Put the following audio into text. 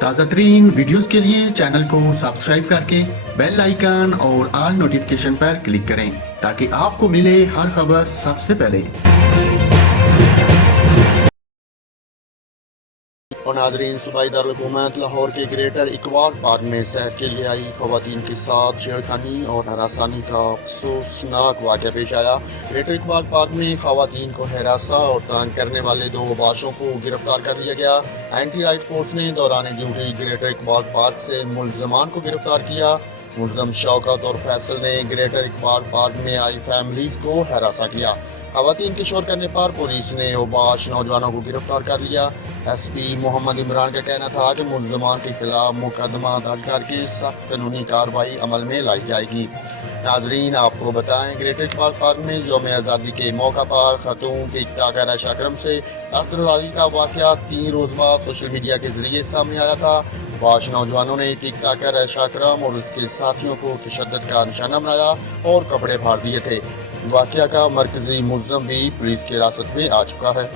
تازہ ترین ویڈیوز کے لیے چینل کو سبسکرائب کر کے بیل آئیکن اور آل نوٹیفیکیشن پر کلک کریں تاکہ آپ کو ملے ہر خبر سب سے پہلے۔ اور ناظرین، صوبائی دارالحکومت لاہور کے گریٹر اقبال پارک میں سیر کے لیے آئی خواتین کے ساتھ چھیڑخانی اور ہراسانی کا افسوسناک واقعہ پیش آیا۔ گریٹر اقبال پارک میں خواتین کو ہراساں اور تنگ کرنے والے 2 باشوں کو گرفتار کر لیا گیا۔ اینٹی رائٹ فورس نے دوران ڈیوٹی گریٹر اقبال پارک سے ملزمان کو گرفتار کیا۔ ملزم شوکت اور فیصل نے گریٹر اقبال پارک میں آئی فیملیز کو ہراساں کیا۔ خواتین کے شور کرنے پر پولیس نے اوباش نوجوانوں کو گرفتار کر لیا۔ ایس پی محمد عمران کا کہنا تھا کہ ملزمان کے خلاف مقدمہ درج کر کے سخت قانونی کارروائی عمل میں لائی جائے گی۔ ناظرین، آپ کو بتائیں، گریٹر اقبال پارک میں یوم آزادی کے موقع پر خاتون ٹک ٹاکر عائشہ اکرم سے دردآلودگی کا واقعہ 3 روز بعد سوشل میڈیا کے ذریعے سامنے آیا تھا۔ باش نوجوانوں نے ٹک ٹاکر عائشہ اکرم اور اس کے ساتھیوں کو تشدد کا نشانہ بنایا اور کپڑے پھاڑ دیے تھے۔ واقعہ کا مرکزی ملزم بھی پولیس کی حراست میں آ چکا ہے۔